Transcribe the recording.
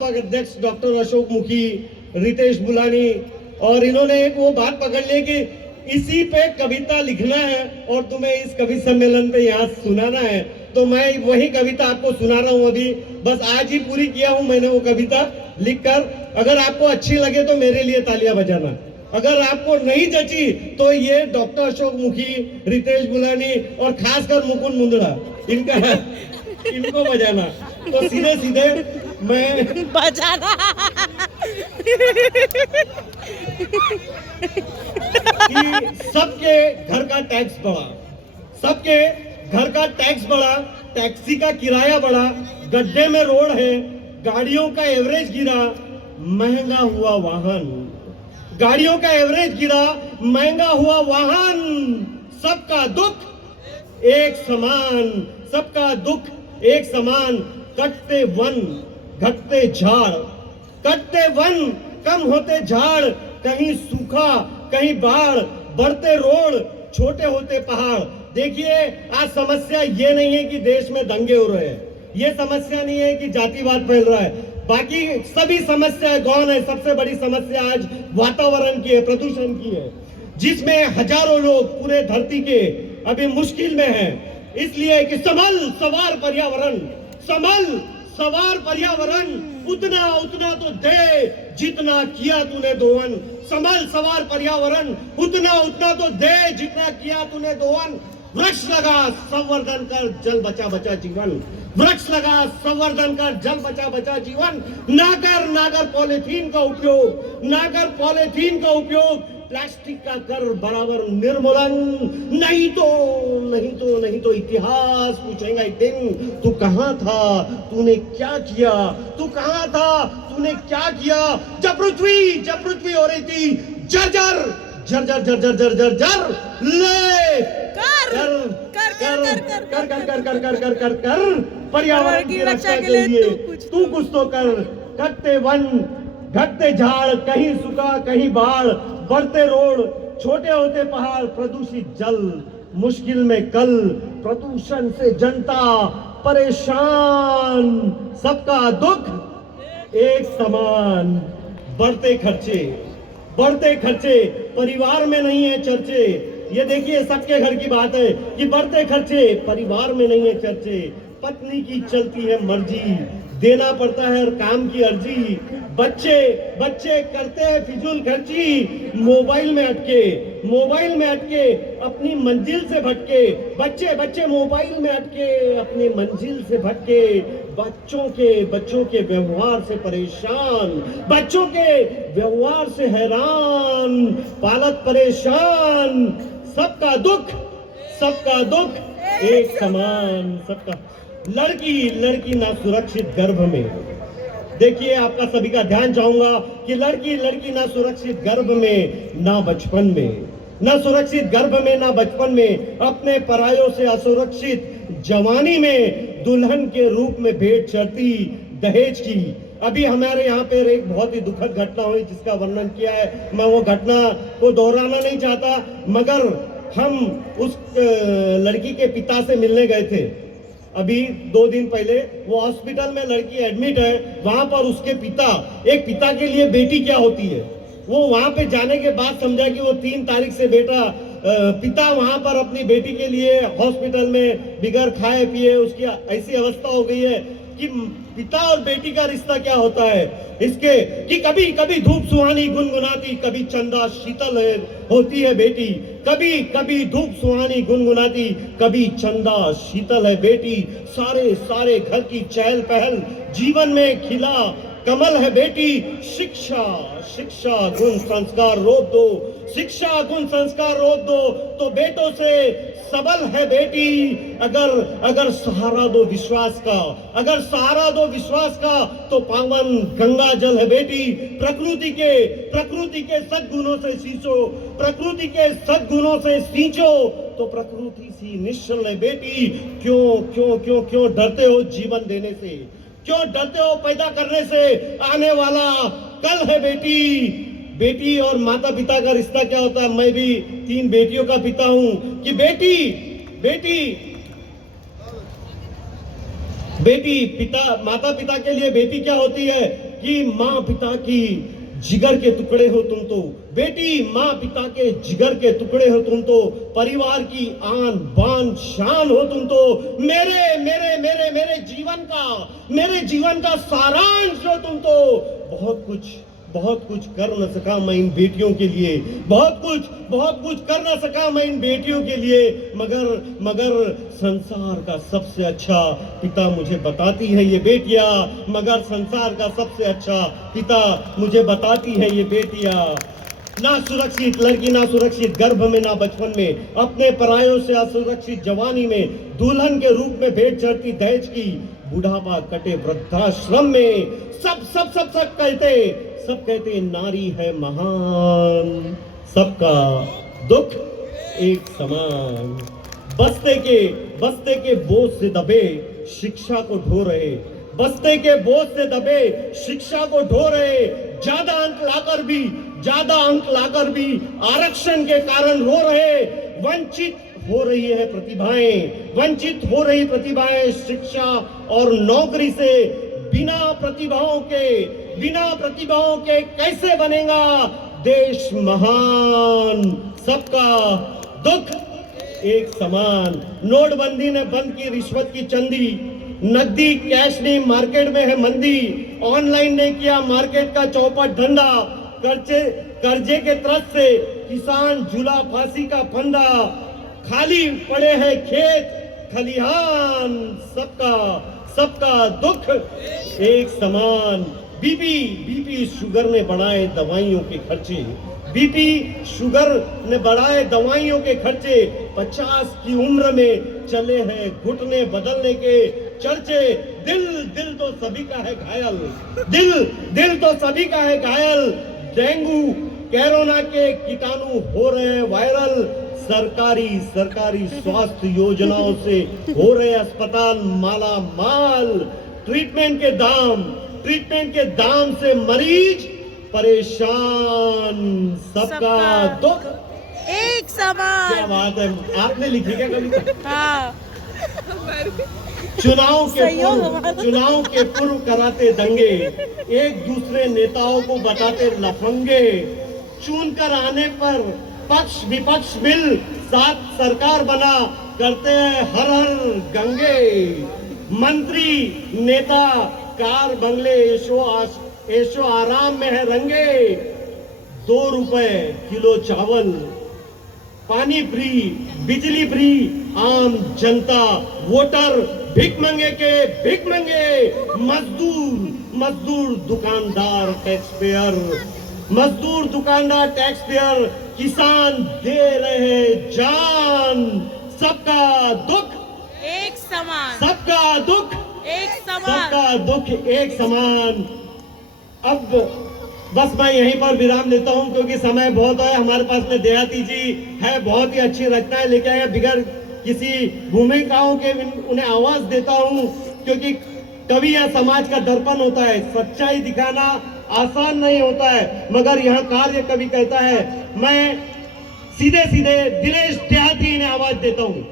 अध्यक्ष डॉक्टर अशोक मुखी, रितेश बुलानी, और इन्होंने एक वो बात पकड़ ली कि इसी पे कविता लिखना है और तुम्हें इस कवि सम्मेलन पे यहाँ सुनाना है। तो मैं वही कविता आपको सुना रहा हूँ अभी, बस आज ही पूरी किया हूँ मैंने वो कविता लिखकर। अगर आपको अच्छी लगे तो मेरे लिए तालियां बजाना, अगर आपको नहीं जची तो ये डॉक्टर अशोक मुखी, रितेश बुलानी और खासकर मुकुंद मुंदड़ा इनको बजाना। तो सीधे सीधे मैं बजाना कि सबके घर का टैक्स बढ़ा, सबके घर का टैक्स बढ़ा, टैक्सी का किराया बढ़ा, गड्ढे में रोड है, गाड़ियों का एवरेज गिरा, महंगा हुआ वाहन, गाड़ियों का एवरेज गिरा, महंगा हुआ वाहन, सबका दुख एक समान, सबका दुख एक समान, कटते वन घटते झाड़, कटते वन कम होते झाड़, कहीं सूखा कहीं बाढ़, बढ़ते रोड छोटे होते पहाड़। देखिए आज समस्या ये नहीं है कि देश में दंगे हो रहे हैं, ये समस्या नहीं है कि जातिवाद फैल रहा है, बाकी सभी समस्याएं गौन है। सबसे बड़ी समस्या आज वातावरण की है, प्रदूषण की है, जिसमें हजारों लोग पूरे धरती के अभी मुश्किल में हैं। इसलिए कि संभल सवार पर्यावरण, संभल सवार पर्यावरण, उतना उतना तो दे जितना किया तूने दोवन, संभल सवार पर्यावरण, उतना उतना तो दे जितना किया तूने दोवन। वृक्ष लगा संवर्धन कर, जल बचा बचा जीवन, वृक्ष लगा संवर्धन कर, जल बचा बचा जीवन। नागर पॉलिथीन का उपयोग, नागर पॉलिथीन का उपयोग, प्लास्टिक का कर बराबर निर्मूलन। नहीं तो इतिहास पूछेगा एक दिन, तू कहां था, तूने क्या किया, तू कहां था, तूने क्या किया, जब पृथ्वी हो रही थी जर्जर जर्जर जर्जर जर्जर जर, ले कर पर्यावरण की रक्षा के लिए तू कुछ तो कर। कटते वन घटते झाड़, कहीं सूखा कहीं बाढ़, बढ़ते रोड छोटे होते पहाड़, प्रदूषित जल मुश्किल में कल, प्रदूषण से जनता परेशान, सबका दुख एक समान, बढ़ते खर्चे परिवार में नहीं है चर्चे। ये देखिए सबके घर की बात है कि बढ़ते खर्चे परिवार में नहीं है चर्चे। पत्नी की चलती है मर्जी, देना पड़ता है हर काम की अर्जी। बच्चे करते हैं फिजूल खर्ची, मोबाइल में अटके अपनी मंजिल से भटके। बच्चे मोबाइल में अटके अपनी मंजिल से भटके। बच्चों के व्यवहार से परेशान, बच्चों के व्यवहार से हैरान, पालक परेशान, सबका दुख एक समान, सबका। लड़की ना सुरक्षित गर्भ में, देखिए आपका सभी का ध्यान चाहूंगा कि लड़की ना सुरक्षित गर्भ में, ना बचपन में, ना सुरक्षित गर्भ में ना बचपन में, अपने परायों से असुरक्षित जवानी में दुल्हन के रूप में भेंट चढ़ती दहेज की। अभी हमारे यहाँ पे एक बहुत ही दुखद घटना हुई जिसका वर्णन किया है, मैं वो घटना को दोहराना नहीं चाहता, मगर हम उस लड़की के पिता से मिलने गए थे अभी 2 दिन पहले। वो हॉस्पिटल में लड़की एडमिट है, वहां पर उसके एक पिता के लिए बेटी क्या होती है, वो वहां पे जाने के बाद समझा कि वो 3 तारीख से पिता वहां पर अपनी बेटी के लिए हॉस्पिटल में बिगर खाए पिए, उसकी ऐसी अवस्था हो गई है कि पिता और बेटी का रिश्ता क्या होता है इसके, कि कभी धूप सुहानी गुनगुनाती, कभी चंदा शीतल होती है बेटी, कभी धूप सुहानी गुनगुनाती, कभी चंदा शीतल है बेटी। सारे घर की चहल पहल, जीवन में खिला कमल है बेटी। शिक्षा गुण संस्कार रोप दो, शिक्षा गुण संस्कार रोप दो, तो बेटों से सबल है बेटी। अगर सहारा दो विश्वास का, तो पावन गंगा जल है बेटी। प्रकृति के सद्गुणों से सींचो, तो प्रकृति सी निश्चल है बेटी। क्यों डरते हो जीवन देने से, क्यों डरते हो पैदा करने से, आने वाला कल है बेटी और माता पिता का रिश्ता क्या होता है। मैं भी 3 बेटियों का पिता हूं कि बेटी माता पिता के लिए बेटी क्या होती है, कि माँ पिता की जिगर के टुकड़े हो तुम तो, बेटी माँ पिता के जिगर के टुकड़े हो तुम तो, परिवार की आन बान शान हो तुम तो, मेरे मेरे मेरे मेरे जीवन का सारांश हो तुम तो। बहुत कुछ कर न सका मैं इन बेटियों के लिए, बहुत कुछ कर न सका मैं इन बेटियों के लिए, मगर संसार का सबसे अच्छा पिता मुझे बताती है ये बेटियां, मगर संसार का सबसे अच्छा पिता मुझे बताती है ये बेटियां। ना सुरक्षित लड़की, ना सुरक्षित गर्भ में, ना बचपन में, अपने परायों से असुरक्षित जवानी में, दुल्हन के रूप में भेंट चढ़ती दहेज की, बुढ़ापा कटे वृद्धाश्रम में, सब कहते नारी है महान, सबका दुख एक समान। बस्ते के बोझ से दबे शिक्षा को ढो रहे, बस्ते के बोझ से दबे शिक्षा को ढो रहे, ज्यादा अंक लाकर भी आरक्षण के कारण रो रहे, वंचित हो रही प्रतिभाएं शिक्षा और नौकरी से, बिना प्रतिभाओं के कैसे बनेगा देश महान, सबका दुख एक समान। नोटबंदी ने बंद की रिश्वत की चंदी, नकदी कैश नहीं मार्केट में है मंदी, ऑनलाइन ने किया मार्केट का चौपट धंधा, कर्जे के त्रस्त से किसान झूला फांसी का फंदा, खाली पड़े हैं खेत खलिहान, सबका दुख एक समान। बीपी शुगर ने बढ़ाए दवाइयों के खर्चे, शुगर ने बढ़ाए दवाइयों के खर्चे, 50 की उम्र में चले हैं घुटने बदलने के चर्चे, दिल तो सभी का है घायल, दिल तो सभी का है घायल, डेंगू कोरोना के कीटाणु हो रहे हैं वायरल, सरकारी स्वास्थ्य योजनाओं से हो रहे अस्पताल माला माल, ट्रीटमेंट के दाम से मरीज परेशान, सबका दुख एक समान। क्या बात है, आपने लिखी क्या कविता? हाँ। चुनाव के पूर्व कराते दंगे, एक दूसरे नेताओं को बताते लफंगे, चुन कर आने पर पक्ष विपक्ष मिल साथ सरकार बना, करते हैं हर गंगे, मंत्री नेता कार बंगले ऐशो आराम में है रंगे, 2 रुपए किलो चावल, पानी फ्री, बिजली फ्री, आम जनता वोटर भीख मंगे, मजदूर दुकानदार टैक्स पेयर, किसान दे रहे जान, सबका दुख एक समान, सबका दुख एक समान। अब बस मैं यहीं पर विराम लेता हूं क्योंकि समय बहुत है, हमारे पास में देहाती जी है, बहुत ही अच्छी रचनाएं लेके आए, बिगड़ किसी भूमिकाओं के उन्हें आवाज देता हूं क्योंकि कवि या समाज का दर्पण होता है, सच्चाई दिखाना आसान नहीं होता है, मगर यह कार्य कवि कहता है। मैं सीधे दिनेश देहाती ने आवाज देता हूं।